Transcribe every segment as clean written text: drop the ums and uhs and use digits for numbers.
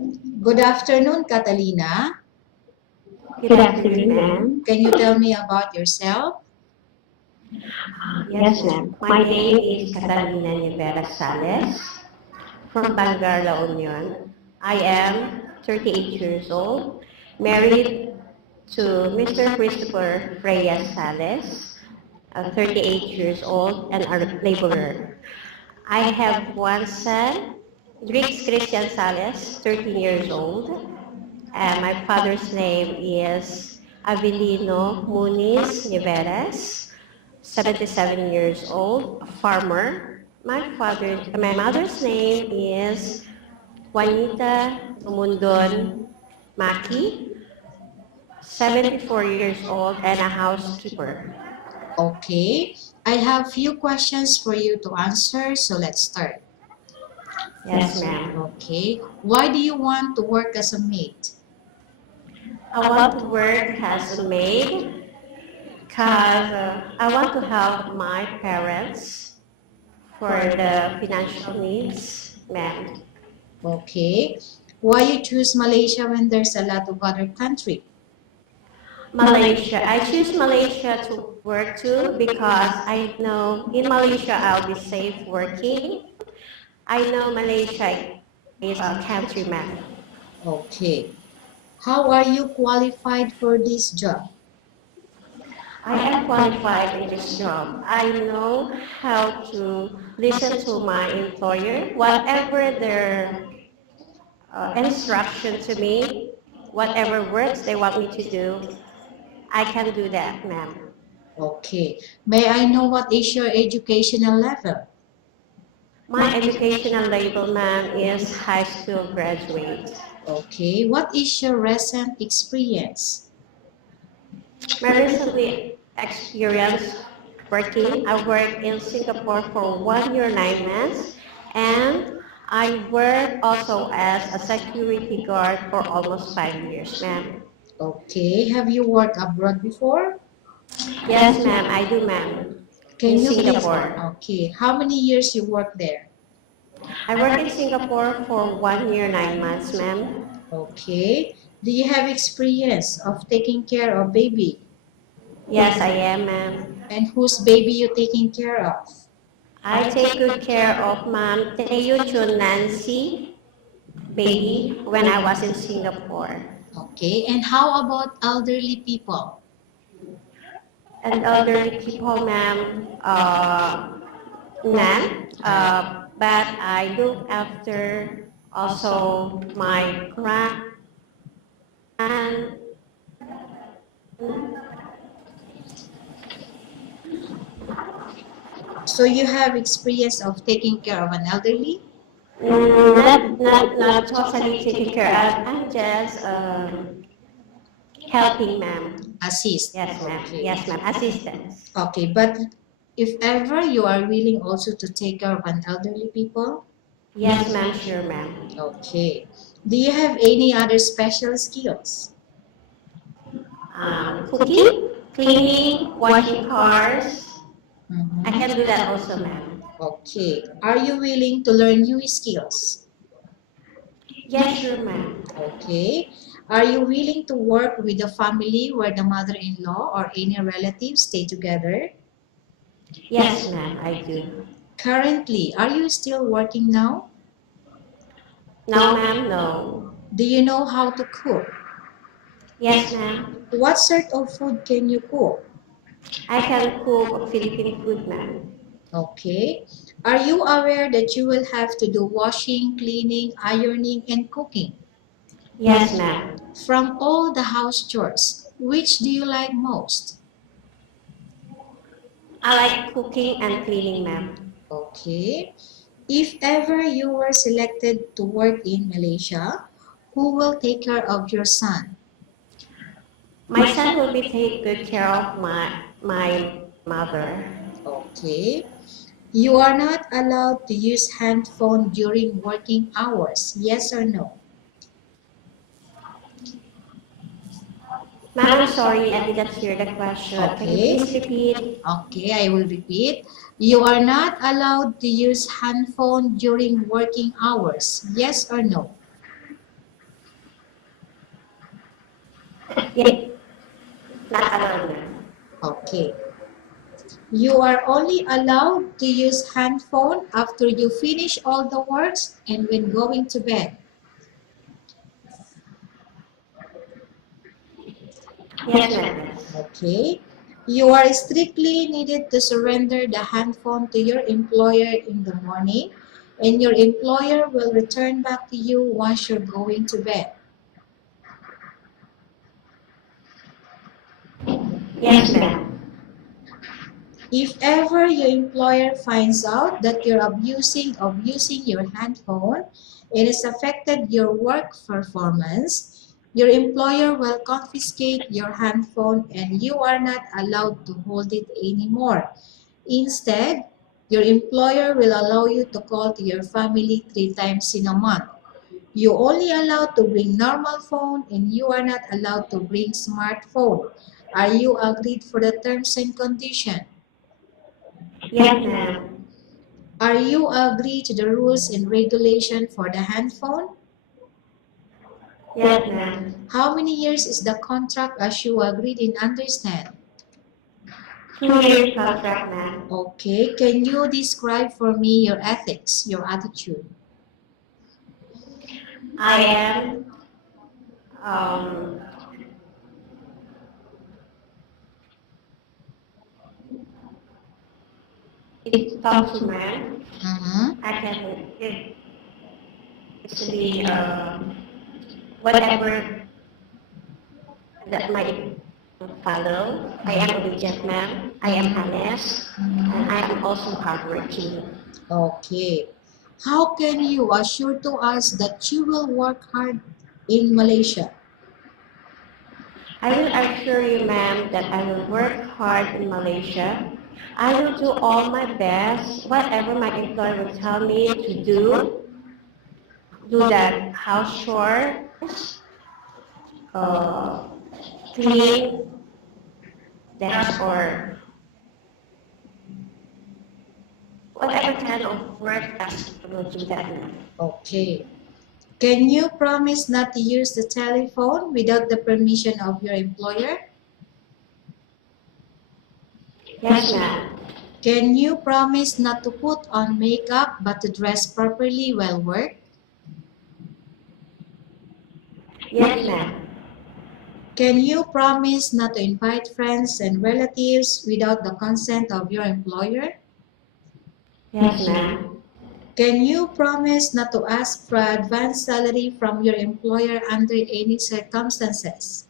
Good afternoon, Catalina. Good afternoon, ma'am. Can you tell me about yourself? Yes, ma'am. My name is Catalina Nivera Sales from Bangar, La Union. I am 38 years old, married to Mr. Christopher Reyes Sales, 38 years old, and a laborer. I have one son, Drix Christian Sales, 13 years old, and my father's name is Avelino Muniz Niveres, 77 years old, a farmer. My mother's name is Juanita Mundon Maki, 74 years old, and a housekeeper. Okay. I have few questions for you to answer, so let's start. Yes, ma'am. Okay. Why do you want to work as a maid? I want to work as a maid because I want to help my parents for the financial needs, ma'am. Okay. Why you choose Malaysia when there's a lot of other country? Malaysia. I choose Malaysia to work to because I know in Malaysia I'll be safe working. I know Malaysia is a country, ma'am. Okay. How are you qualified for this job? I am qualified in this job. I know how to listen to my employer, whatever their instruction to me, whatever works they want me to do, I can do that, ma'am. Okay. May I know what is your educational level? My educational label, ma'am, is high school graduate. Okay. What is your recent experience? My recently experience working, I worked in Singapore for 1 year, 9 months, and I worked also as a security guard for almost 5 years, ma'am. Okay. Have you worked abroad before? Yes, ma'am, I do, ma'am, in Can you please? Singapore. Okay. How many years you worked there? I worked in Singapore for 1 year, 9 months, ma'am. Okay. Do you have experience of taking care of baby? Yes, I am, ma'am. And whose baby you taking care of? I take good care of Ma'am Teo Chun Nancy baby when I was in Singapore. Okay. And how about elderly people? And elderly people, ma'am, none. But I look after also my So you have experience of taking care of an elderly? not totally taking care of. I'm just helping, ma'am. Assist. Yes, ma'am. Okay. Yes, ma'am. Assistance. Okay, but if ever you are willing also to take care of an elderly people? Yes, ma'am. Sure, ma'am. Okay. Do you have any other special skills? Cooking, cleaning, washing cars. Mhm. I can do that also, ma'am. Okay. Are you willing to learn new skills? Yes, sure, ma'am. Okay. Are you willing to work with a family where the mother-in-law or any relatives stay together? Yes, ma'am, I do. Currently, are you still working now? No, ma'am, no. Do you know how to cook? Yes, ma'am. What sort of food can you cook? I can cook Philippine food, ma'am. Okay. Are you aware that you will have to do washing, cleaning, ironing, and cooking? Yes, ma'am. From all the house chores, which do you like most? I like cooking and cleaning, ma'am. Okay. If ever you were selected to work in Malaysia, who will take care of your son? My son will be take good care of my mother. Okay. You are not allowed to use handphone during working hours, yes or no? Ma'am, I'm sorry, I didn't hear the question. Can you Okay. please repeat? Okay, I will repeat. You are not allowed to use handphone during working hours, yes or no? Yes, not allowed, ma'am. Okay. You are only allowed to use handphone after you finish all the works and when going to bed. Yes, ma'am, yes. Okay. You are strictly needed to surrender the handphone to your employer in the morning, and your employer will return back to you once you're going to bed. Yes, ma'am. If ever your employer finds out that you're abusing of using your handphone, it has affected your work performance, your employer will confiscate your handphone and you are not allowed to hold it anymore. Instead, your employer will allow you to call to your family 3 times in a month. You only allowed to bring normal phone and you are not allowed to bring smartphone. Are you agreed for the terms and condition? Yes, ma'am. Are you agree to the rules and regulation for the handphone? Yes, ma'am. How many years is the contract as you agreed and understand? 2 years contract, ma'am. Okay, can you describe for me your ethics, your attitude? I am um, it talk to ma'am. Mm-hmm. I can easily whatever that my follow. I am obedient, ma'am. I am honest, and I am also hardworking. Okay. How can you assure to us that you will work hard in Malaysia? I will assure you, ma'am, that I will work hard in Malaysia. I will do all my best, whatever my employer will tell me to do that house chores, uh, clean desk, or whatever kind of work task I will do that, ma'am. Okay. Can you promise not to use the telephone without the permission of your employer? Yes, ma'am. Can you promise not to put on makeup but to dress properly while work? Yes, ma'am. Can you promise not to invite friends and relatives without the consent of your employer? Yes, ma'am. Can you promise not to ask for advance salary from your employer under any circumstances?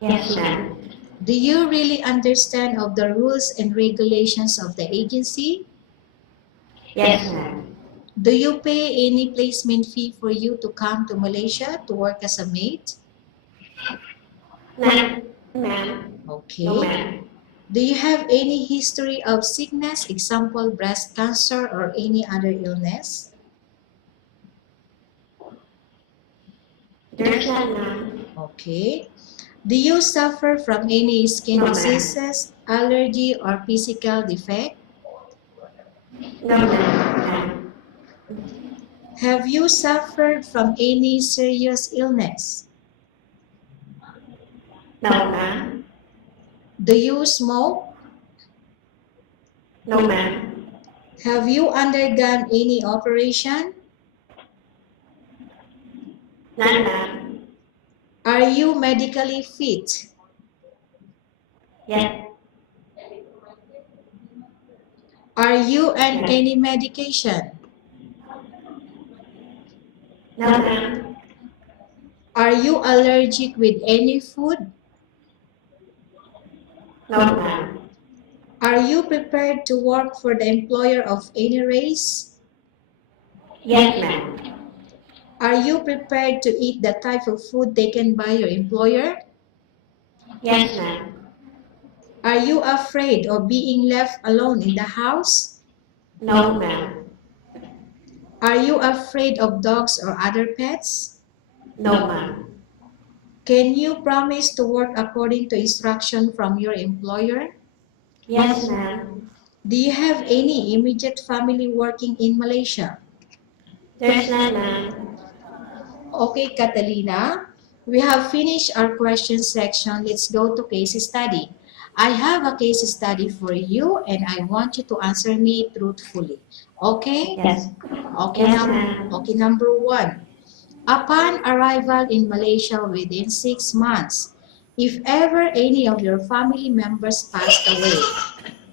Yes, ma'am. Do you really understand of the rules and regulations of the agency? Yes, ma'am. Do you pay any placement fee for you to come to Malaysia to work as a maid? None, ma'am. No, Okay. ma'am. Do you have any history of sickness, example breast cancer or any other illness? There's none, ma'am. Okay. Do you suffer from any skin No, ma'am. diseases, allergy or physical defect? No, ma'am. Have you suffered from any serious illness? No, ma'am. Do you smoke? No, ma'am. Have you undergone any operation? None, ma'am. Are you medically fit? Yes, Are you on yes. any medication? No, ma'am. Are you allergic with any food? No, ma'am. Are you prepared to work for the employer of any race? Yes, ma'am. Are you prepared to eat the type of food taken by your employer? Yes, ma'am. Are you afraid of being left alone in the house? No, ma'am. Are you afraid of dogs or other pets? No, ma'am. Can you promise to work according to instruction from your employer? Yes, ma'am. Do you have any immediate family working in Malaysia? There's none, ma'am. Okay, Catalina. We have finished our question section. Let's go to case study. I have a case study for you and I want you to answer me truthfully. Okay? Yes. Okay, Yes, ma'am. okay, number one. Upon arrival in Malaysia within 6 months, if ever any of your family members passed away,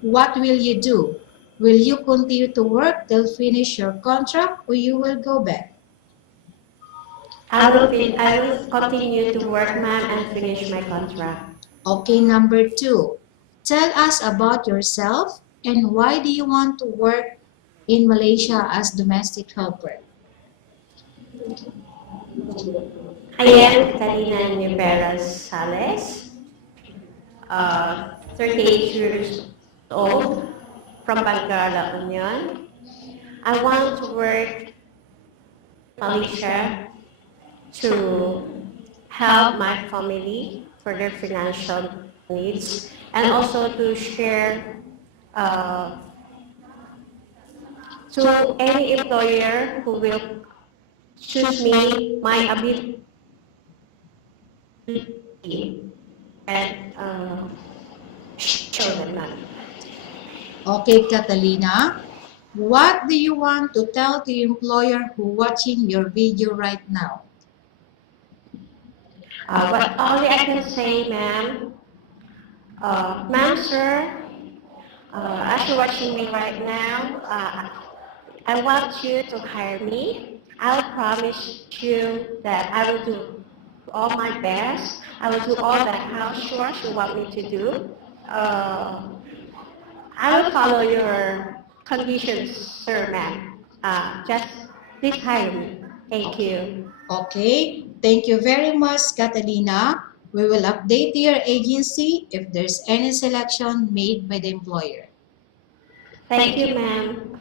what will you do? Will you continue to work till finish your contract or you will go back? I will continue to work, ma'am, and finish my contract. Okay, number two. Tell us about yourself and why do you want to work in Malaysia as domestic helper? I am Catalina Niveras Sales, 38 years old, from Bangala Union. I want to work Malaysia to help my family for their financial needs and also to share uh, to any employer who will choose me my ability and show them money. Okay, Catalina. What do you want to tell the employer who watching your video right now? What only I can say, ma'am, ma'am, sir, as you're watching me right now, I want you to hire me. I'll promise you that I will do all my best. I will do all the house chores you want me to do. Uh, I will follow your conditions, sir, ma'am. Just please hire me. Thank you. Okay, thank you very much, Catalina. We will update your agency if there's any selection made by the employer. Thank you, ma'am.